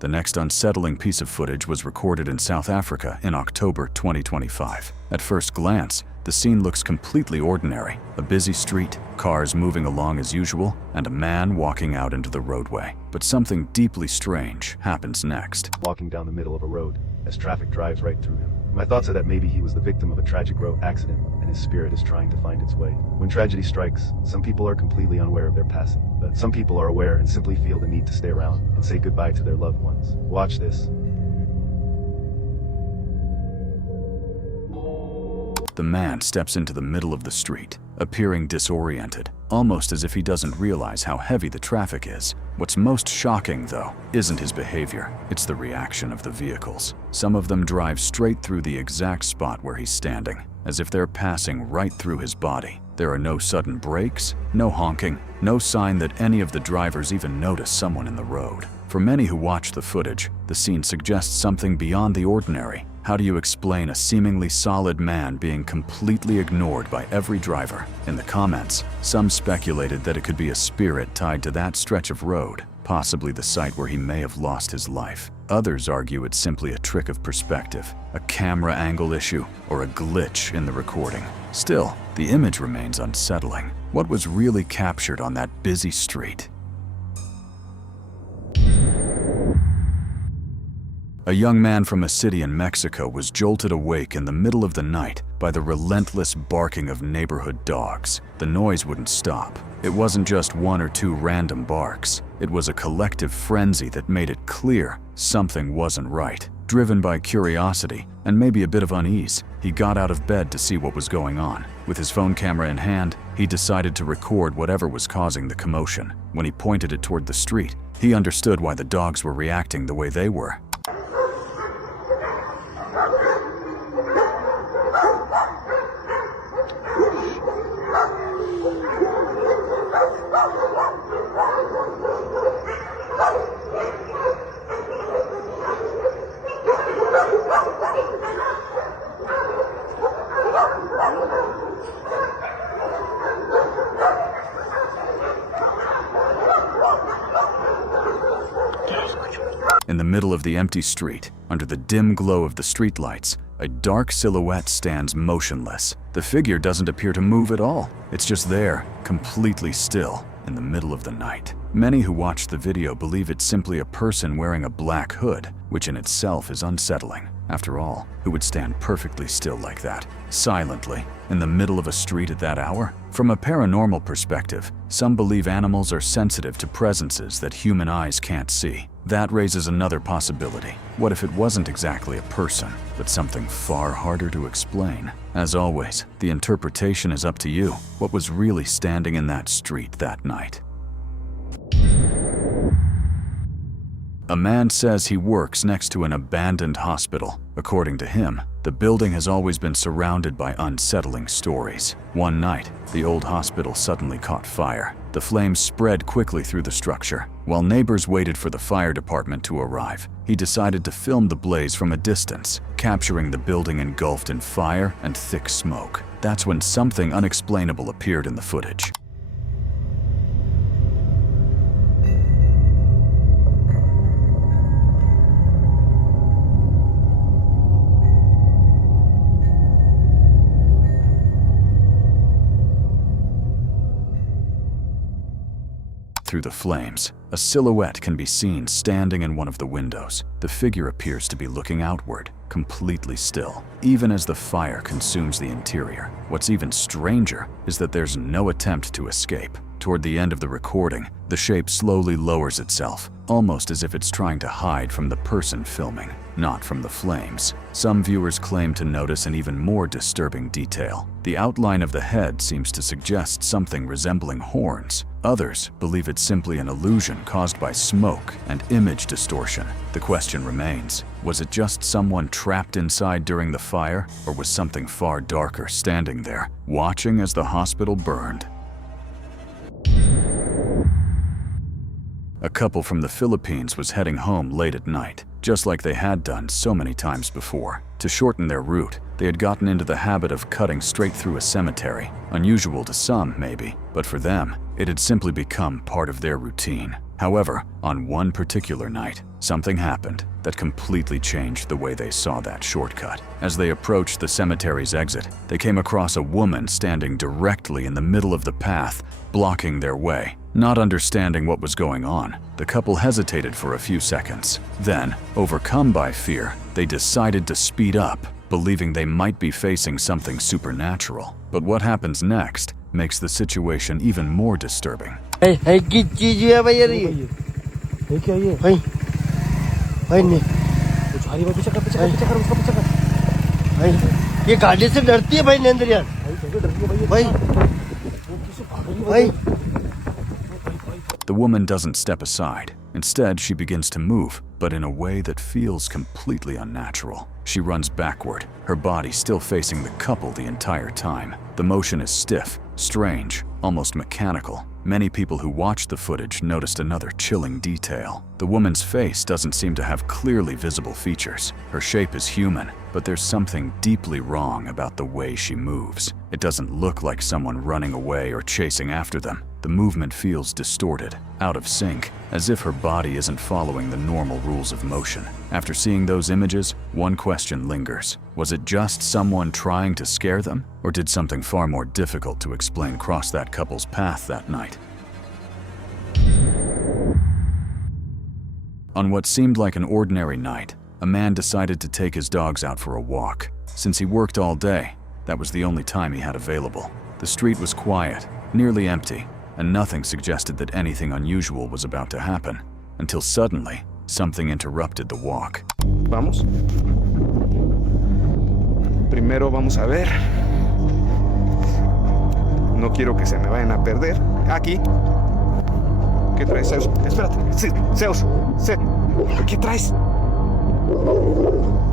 The next unsettling piece of footage was recorded in South Africa in October 2025. At first glance, the scene looks completely ordinary. A busy street, cars moving along as usual, and a man walking out into the roadway. But something deeply strange happens next. Walking down the middle of a road as traffic drives right through him. My thoughts are that maybe he was the victim of a tragic road accident and his spirit is trying to find its way. When tragedy strikes, some people are completely unaware of their passing, but some people are aware and simply feel the need to stay around and say goodbye to their loved ones. Watch this. The man steps into the middle of the street, appearing disoriented, almost as if he doesn't realize how heavy the traffic is. What's most shocking, though, isn't his behavior, it's the reaction of the vehicles. Some of them drive straight through the exact spot where he's standing, as if they're passing right through his body. There are no sudden brakes, no honking, no sign that any of the drivers even notice someone in the road. For many who watch the footage, the scene suggests something beyond the ordinary. How do you explain a seemingly solid man being completely ignored by every driver? In the comments, some speculated that it could be a spirit tied to that stretch of road, possibly the site where he may have lost his life. Others argue it's simply a trick of perspective, a camera angle issue, or a glitch in the recording. Still, the image remains unsettling. What was really captured on that busy street? A young man from a city in Mexico was jolted awake in the middle of the night by the relentless barking of neighborhood dogs. The noise wouldn't stop. It wasn't just one or two random barks. It was a collective frenzy that made it clear something wasn't right. Driven by curiosity and maybe a bit of unease, he got out of bed to see what was going on. With his phone camera in hand, he decided to record whatever was causing the commotion. When he pointed it toward the street, he understood why the dogs were reacting the way they were. In the middle of the empty street, under the dim glow of the streetlights, a dark silhouette stands motionless. The figure doesn't appear to move at all. It's just there, completely still, in the middle of the night. Many who watch the video believe it's simply a person wearing a black hood, which in itself is unsettling. After all, who would stand perfectly still like that, silently, in the middle of a street at that hour? From a paranormal perspective, some believe animals are sensitive to presences that human eyes can't see. That raises another possibility. What if it wasn't exactly a person, but something far harder to explain? As always, the interpretation is up to you. What was really standing in that street that night? A man says he works next to an abandoned hospital. According to him, the building has always been surrounded by unsettling stories. One night, the old hospital suddenly caught fire. The flames spread quickly through the structure. While neighbors waited for the fire department to arrive, he decided to film the blaze from a distance, capturing the building engulfed in fire and thick smoke. That's when something unexplainable appeared in the footage. Through the flames, a silhouette can be seen standing in one of the windows. The figure appears to be looking outward, completely still, even as the fire consumes the interior. What's even stranger is that there's no attempt to escape. Toward the end of the recording, the shape slowly lowers itself, almost as if it's trying to hide from the person filming, not from the flames. Some viewers claim to notice an even more disturbing detail. The outline of the head seems to suggest something resembling horns. Others believe it's simply an illusion caused by smoke and image distortion. The question remains, was it just someone trapped inside during the fire, or was something far darker standing there, watching as the hospital burned? A couple from the Philippines was heading home late at night, just like they had done so many times before. To shorten their route, they had gotten into the habit of cutting straight through a cemetery. Unusual to some, maybe, but for them, it had simply become part of their routine. However, on one particular night, something happened that completely changed the way they saw that shortcut. As they approached the cemetery's exit, they came across a woman standing directly in the middle of the path, blocking their way. Not understanding what was going on, the couple hesitated for a few seconds. Then, overcome by fear, they decided to speed up, believing they might be facing something supernatural. But what happens next makes the situation even more disturbing. की चीज है भाई यार ये क्या ये भाई भाई ने भाई पीछे कर उसका पीछे कर भाई ये गाड़ी से डरती है भाई नरेंद्र यार भाई भाई The woman doesn't step aside. Instead, she begins to move, but in a way that feels completely unnatural. She runs backward, her body still facing the couple the entire time. The motion is stiff, strange, almost mechanical. Many people who watched the footage noticed another chilling detail. The woman's face doesn't seem to have clearly visible features. Her shape is human, but there's something deeply wrong about the way she moves. It doesn't look like someone running away or chasing after them. The movement feels distorted, out of sync, as if her body isn't following the normal rules of motion. After seeing those images, one question lingers. Was it just someone trying to scare them, or did something far more difficult to explain cross that couple's path that night? On what seemed like an ordinary night, a man decided to take his dogs out for a walk. Since he worked all day, that was the only time he had available. The street was quiet, nearly empty, and nothing suggested that anything unusual was about to happen, until suddenly, something interrupted the walk. Vamos. Primero vamos a ver. No quiero que se me vayan a perder. Aquí. ¿Qué traes, Zeus? Espérate. Zeus. ¿Qué traes?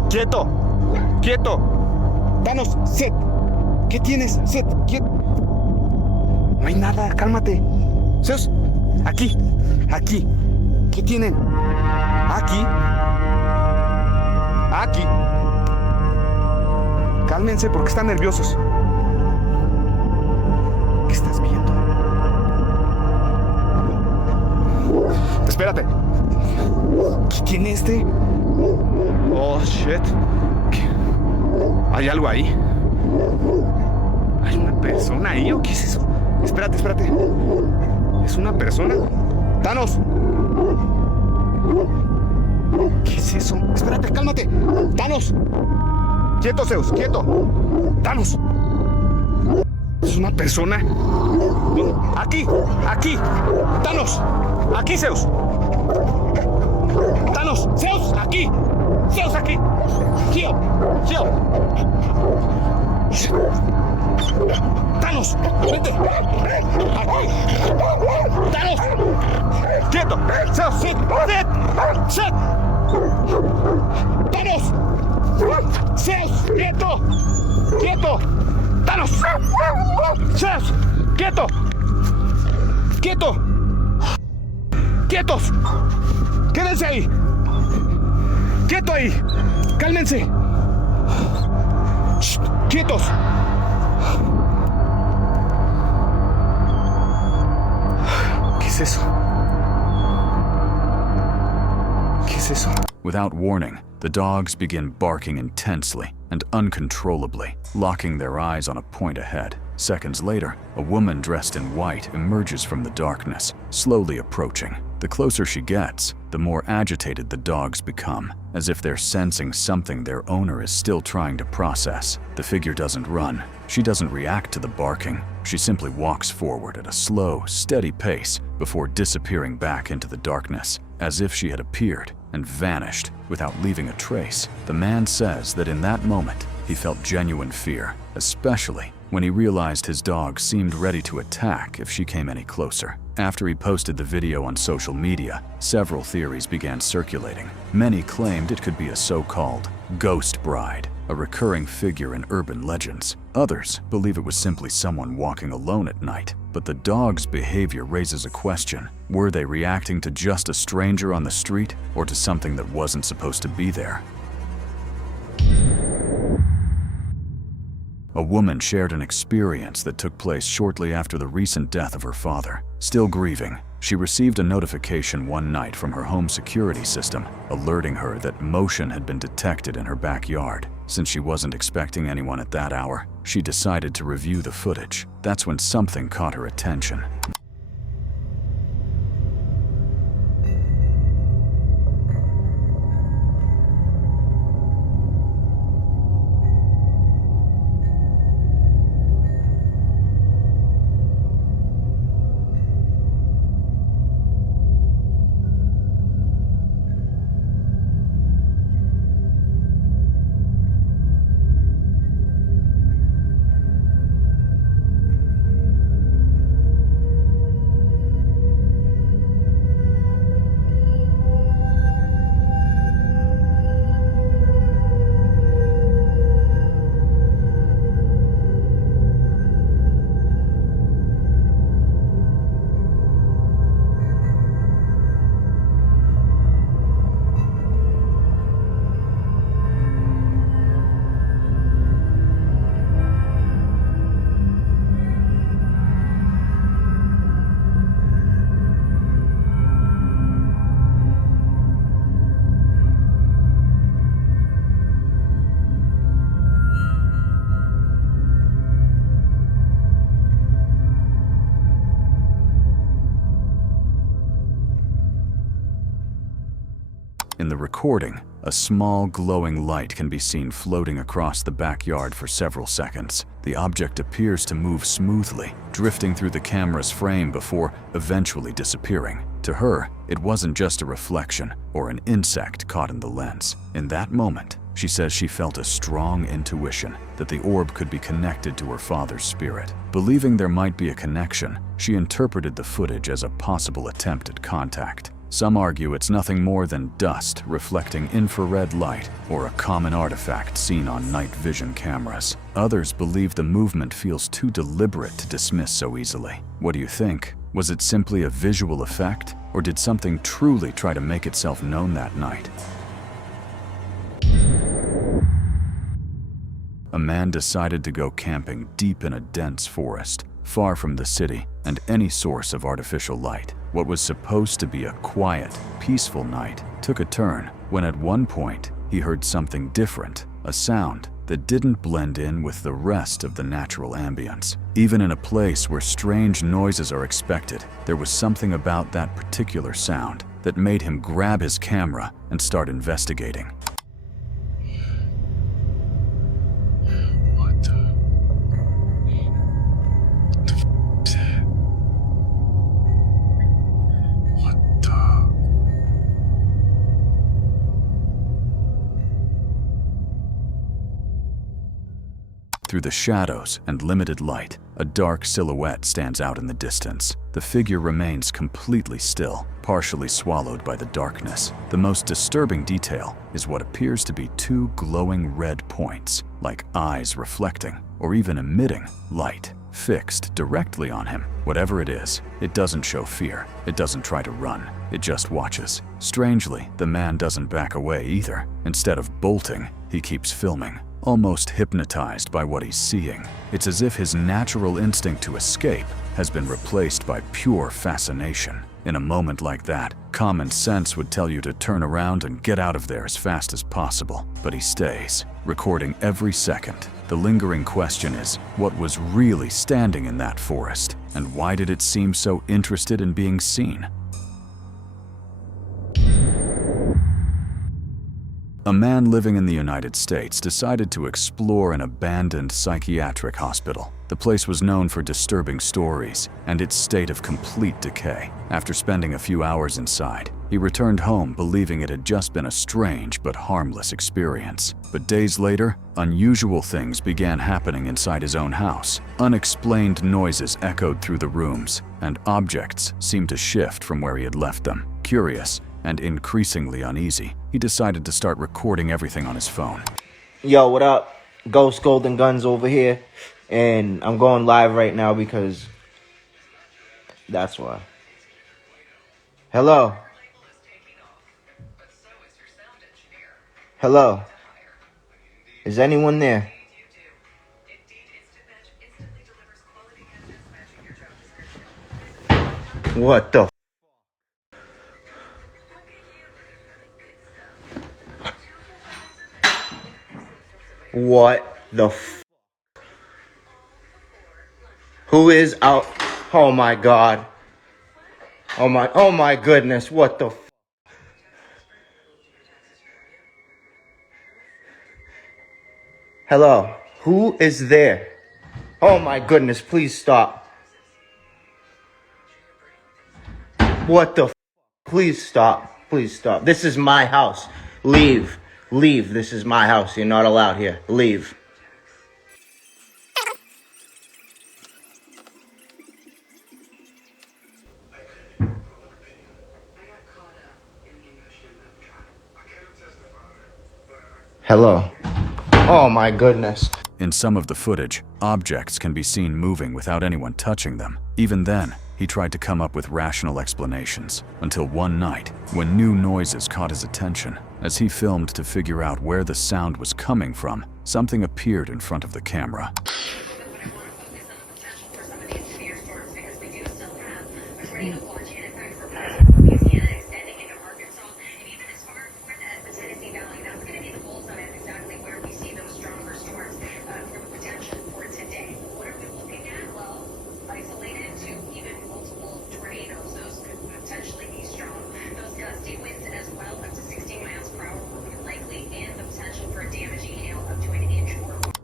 Quieto. Quieto. Danos. Set. ¿Qué tienes? Set. Quieto. No hay nada, cálmate. Zeus, aquí. ¿Qué tienen? Aquí. Cálmense porque están nerviosos. ¿Qué estás viendo? Espérate. ¿Qué tiene este? Oh, shit. ¿Hay algo ahí? ¿Hay una persona ahí o qué es eso? Espérate. ¿Es una persona? ¡Thanos! ¿Qué es eso? Espérate, cálmate. ¡Thanos! ¡Quieto, Zeus! ¡Quieto! ¡Thanos! ¿Es una persona? ¡Aquí! ¡Thanos! ¡Aquí, Zeus! ¡Thanos! ¡Zeus! ¡Aquí! ¡Zeus, aquí! ¡Gio! ¡Thanos! ¡Vete! ¡Aquí! ¡Thanos! ¡Quieto! ¡Zeus! ¡Sit! ¡Thanos! ¡Zeus! ¡Quieto! ¡Thanos! ¡Zeus! ¡Quieto! ¡Quietos! ¡Quédense ahí! ¡Quieto ahí! ¡Cálmense! ¡Shh! ¡Quietos! ¿Qué es eso? Without warning, the dogs begin barking intensely and uncontrollably, locking their eyes on a point ahead. Seconds later, a woman dressed in white emerges from the darkness, slowly approaching. The closer she gets, the more agitated the dogs become, as if they're sensing something their owner is still trying to process. The figure doesn't run. She doesn't react to the barking. She simply walks forward at a slow, steady pace before disappearing back into the darkness, as if she had appeared and vanished without leaving a trace. The man says that in that moment, he felt genuine fear, especially when he realized his dog seemed ready to attack if she came any closer. After he posted the video on social media, several theories began circulating. Many claimed it could be a so-called ghost bride, a recurring figure in urban legends. Others believe it was simply someone walking alone at night. But the dog's behavior raises a question. Were they reacting to just a stranger on the street or to something that wasn't supposed to be there? A woman shared an experience that took place shortly after the recent death of her father. Still grieving, She received a notification one night from her home security system, alerting her that motion had been detected in her backyard. Since she wasn't expecting anyone at that hour, she decided to review the footage. That's when something caught her attention. In the recording, a small glowing light can be seen floating across the backyard for several seconds. The object appears to move smoothly, drifting through the camera's frame before eventually disappearing. To her, it wasn't just a reflection or an insect caught in the lens. In that moment, she says she felt a strong intuition that the orb could be connected to her father's spirit. Believing there might be a connection, she interpreted the footage as a possible attempt at contact. Some argue it's nothing more than dust reflecting infrared light or a common artifact seen on night vision cameras. Others believe the movement feels too deliberate to dismiss so easily. What do you think? Was it simply a visual effect, or did something truly try to make itself known that night? A man decided to go camping deep in a dense forest, far from the city and any source of artificial light. What was supposed to be a quiet, peaceful night took a turn when at one point he heard something different, a sound that didn't blend in with the rest of the natural ambience. Even in a place where strange noises are expected, there was something about that particular sound that made him grab his camera and start investigating. Through the shadows and limited light, a dark silhouette stands out in the distance. The figure remains completely still, partially swallowed by the darkness. The most disturbing detail is what appears to be two glowing red points, like eyes reflecting or even emitting light, fixed directly on him. Whatever it is, it doesn't show fear. It doesn't try to run. It just watches. Strangely, the man doesn't back away either. Instead of bolting, he keeps filming, almost hypnotized by what he's seeing. It's as if his natural instinct to escape has been replaced by pure fascination. In a moment like that, common sense would tell you to turn around and get out of there as fast as possible. But he stays, recording every second. The lingering question is, what was really standing in that forest? And why did it seem so interested in being seen? A man living in the United States decided to explore an abandoned psychiatric hospital. The place was known for disturbing stories and its state of complete decay. After spending a few hours inside, he returned home believing it had just been a strange but harmless experience. But days later, unusual things began happening inside his own house. Unexplained noises echoed through the rooms, and objects seemed to shift from where he had left them. Curious and increasingly uneasy, he decided to start recording everything on his phone. Yo, what up? Ghost Golden Guns over here. And I'm going live right now because that's why. Hello? Hello? Is anyone there? What the What the Who is out? Oh my God. Oh my goodness. What the Hello. Who is there? Oh my goodness. Please stop. What the Please stop. Please stop. This is my house. Leave. Leave. This is my house. You're not allowed here. Leave. Hello. Oh my goodness. In some of the footage, objects can be seen moving without anyone touching them. Even then, he tried to come up with rational explanations, until one night, when new noises caught his attention. As he filmed to figure out where the sound was coming from, something appeared in front of the camera.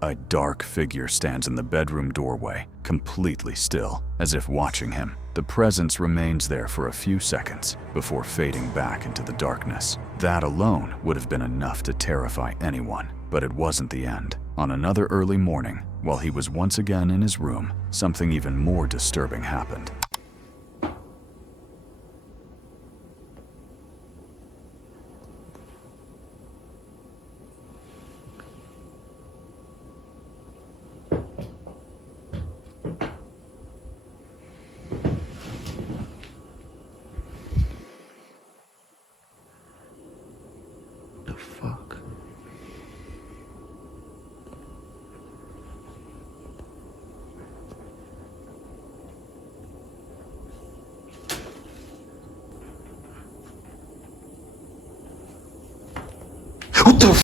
A dark figure stands in the bedroom doorway, completely still, as if watching him. The presence remains there for a few seconds before fading back into the darkness. That alone would have been enough to terrify anyone, but it wasn't the end. On another early morning, while he was once again in his room, something even more disturbing happened. The fuck? What the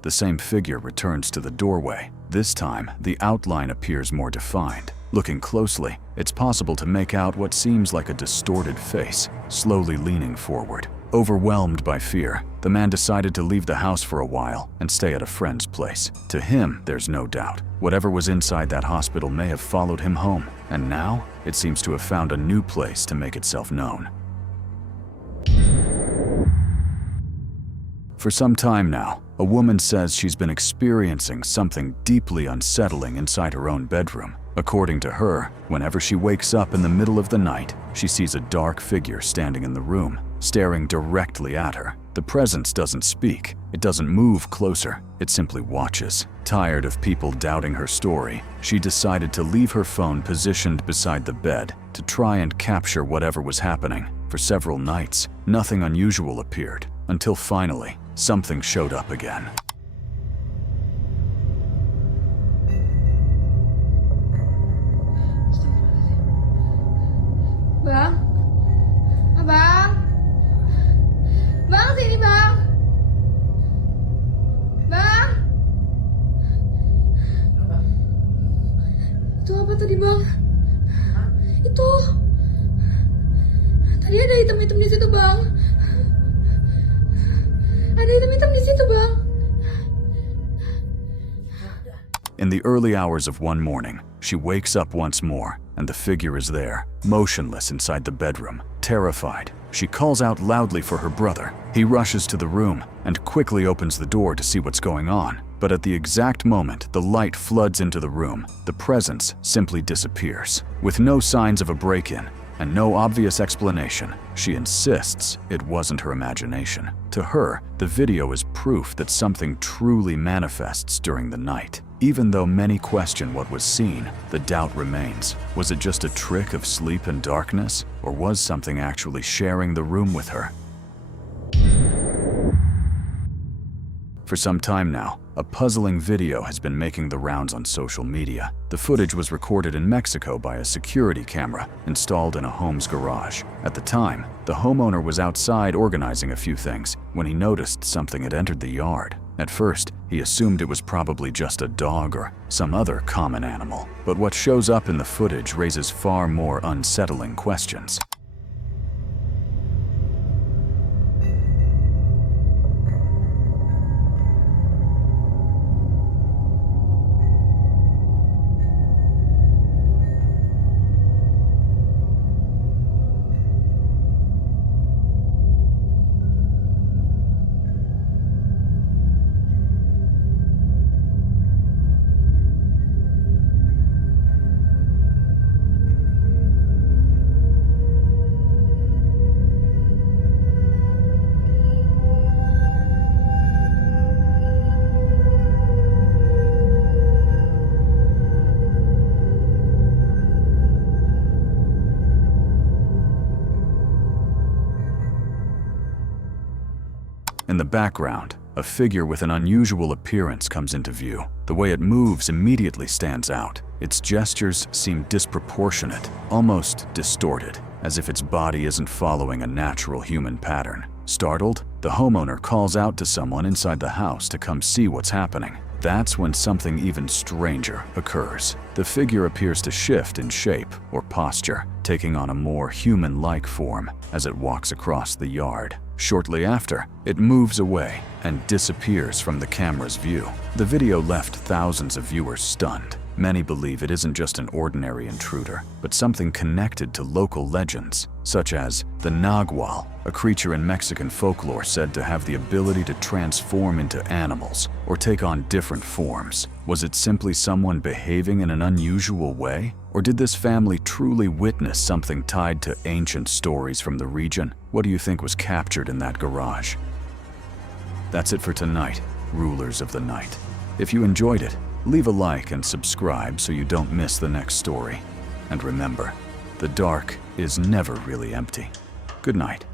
The same figure returns to the doorway. This time, the outline appears more defined. Looking closely, it's possible to make out what seems like a distorted face, slowly leaning forward. Overwhelmed by fear, the man decided to leave the house for a while and stay at a friend's place. To him, there's no doubt, whatever was inside that hospital may have followed him home, and now it seems to have found a new place to make itself known. For some time now, a woman says she's been experiencing something deeply unsettling inside her own bedroom. According to her, whenever she wakes up in the middle of the night, she sees a dark figure standing in the room, staring directly at her. The presence doesn't speak, it doesn't move closer, it simply watches. Tired of people doubting her story, she decided to leave her phone positioned beside the bed to try and capture whatever was happening. For several nights, nothing unusual appeared, until finally, something showed up again. Bang? Abang? Bang, sini bang. Bang? Itu apa tadi bang? Itu. Tadi ada hitam-hitam di situ bang. Ada hitam-hitam di situ bang. In the early hours of one morning, she wakes up once more, and the figure is there, motionless inside the bedroom. Terrified, she calls out loudly for her brother. He rushes to the room and quickly opens the door to see what's going on. But at the exact moment the light floods into the room, the presence simply disappears. With no signs of a break-in and no obvious explanation, she insists it wasn't her imagination. To her, the video is proof that something truly manifests during the night. Even though many question what was seen, the doubt remains. Was it just a trick of sleep and darkness, or was something actually sharing the room with her? For some time now, a puzzling video has been making the rounds on social media. The footage was recorded in Mexico by a security camera installed in a home's garage. At the time, the homeowner was outside organizing a few things when he noticed something had entered the yard. At first, he assumed it was probably just a dog or some other common animal, but what shows up in the footage raises far more unsettling questions. In the background, a figure with an unusual appearance comes into view. The way it moves immediately stands out. Its gestures seem disproportionate, almost distorted, as if its body isn't following a natural human pattern. Startled, the homeowner calls out to someone inside the house to come see what's happening. That's when something even stranger occurs. The figure appears to shift in shape or posture, taking on a more human-like form as it walks across the yard. Shortly after, it moves away and disappears from the camera's view. The video left thousands of viewers stunned. Many believe it isn't just an ordinary intruder, but something connected to local legends, such as the Nagual, a creature in Mexican folklore said to have the ability to transform into animals or take on different forms. Was it simply someone behaving in an unusual way? Or did this family truly witness something tied to ancient stories from the region? What do you think was captured in that garage? That's it for tonight, Rulers of the Night. If you enjoyed it, leave a like and subscribe so you don't miss the next story. And remember, the dark is never really empty. Good night.